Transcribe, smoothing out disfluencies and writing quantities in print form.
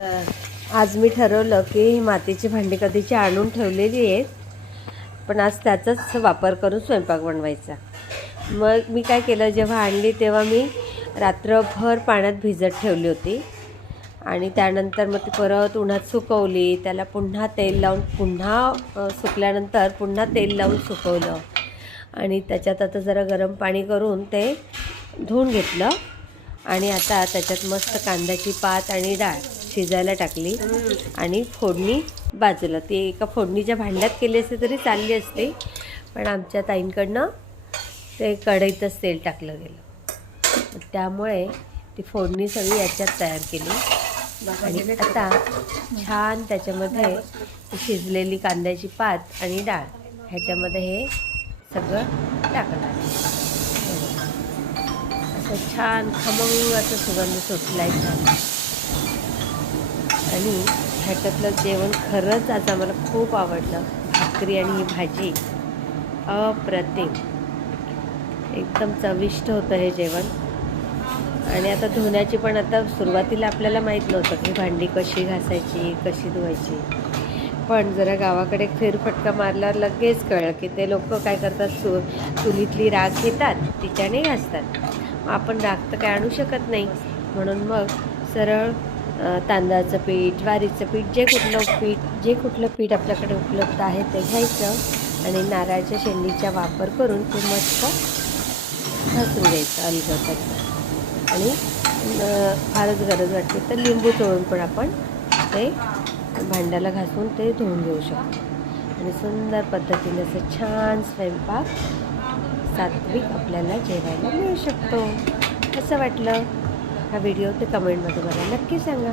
आज मी ठरवलं की मातीची भांडी कधीची आणून ठेवलेली आहेत, पण आज त्याचाच वापर करून स्वयंपाक बनवायचा। मग मी काय केलं, जेव्हा आणली तेव्हा मी रात्रभर पाण्यात भिजत ठेवली होती आणि त्यानंतर मग ती परत उन्हात सुकवली, त्याला पुन्हा तेल लावून पुन्हा सुकल्यानंतर पुन्हा तेल लावून सुकवलं आणि त्याच्यात आता जरा गरम पाणी करून ते धुवून घेतलं आणि आता त्याच्यात मस्त कांद्याची पात आणि डाळ शिजायला टाकली आणि फोडणी बाजूला। ती एका फोडणीच्या भांड्यात केली असते तरी चालली असते, पण आमच्या ताईंकडनं ते कढईतच तेल टाकलं गेलं, त्यामुळे ती फोडणी सगळी याच्यात तयार केली आणि आता छान त्याच्यामध्ये शिजलेली कांद्याची पात आणि डाळ ह्याच्यामध्ये हे सगळं टाकलं। असं छान खमंग असं सुगंध सुटलाय छान आणि ह्याच्यातलं जेवण खरंच आज आम्हाला खूप आवडलं। भाकरी आणि ही भाजी अप्रतिम, एकदम चविष्ट होतं हे जेवण। आणि आता धुण्याची पण आता सुरुवातीला आपल्याला माहीत नव्हतं की भांडी कशी घासायची कशी धुवायची, पण जरा गावाकडे फेरफटका मारल्यावर लगेच कळलं की ते लोक काय करतात, चुलीतली राख घेतात तिच्याने घासतात। आपण राख तर काय आणू शकत नाही, म्हणून मग सरळ तांदळाचं पीठ, ज्वारीचं पीठ, जे कुठलं पीठ आपल्याकडे उपलब्ध आहे ते घ्यायचं आणि नारळाच्या शेंडीचा वापर करून ते मस्त घासून घ्यायचं अलगद। आणि फारच गरज वाटते तर लिंबू तोडून पण आपण ते भांड्याला घासून ते धुवून घेऊ शकतो आणि सुंदर पद्धतीने असं छान स्वयंपाक सात्विक आपल्याला जेवायला मिळू शकतो। कसं वाटलं हा व्हिडिओ ते कमेंटमध्ये मला नक्की सांगा।